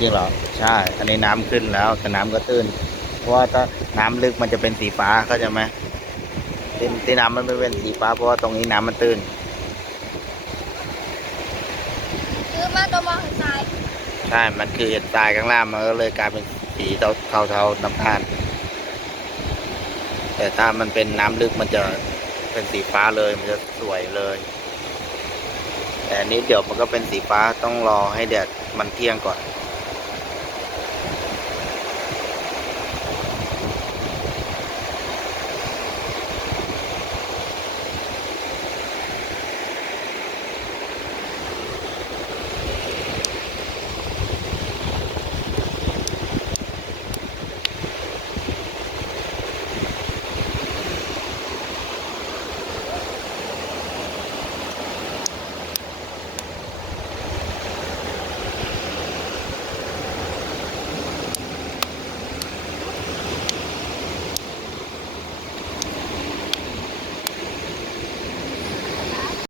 จริงเหรอ ใช่ อันนี้น้ำขึ้นแล้ว แต่น้ำก็ตื้น เพราะว่าถ้าน้ำลึกมันจะเป็นสีฟ้าเข้าใจไหมที่ที่น้ำมันไม่เป็นสีฟ้า เพราะว่าตรงนี้น้ำมันตื้นคือมาตัวมองเห็นทราย ใช่ มันคือเห็นทรายข้างล่างมันก็เลยกลายเป็นสีเทาเทาเทาน้ำตาล แต่ถ้ามันเป็นน้ำลึกมันจะเป็นสีฟ้าเลย มันจะสวยเลยแต่อันนี้เดี๋ยวมันก็เป็นสีฟ้าต้องรอให้แดดมันเที่ยงก่อน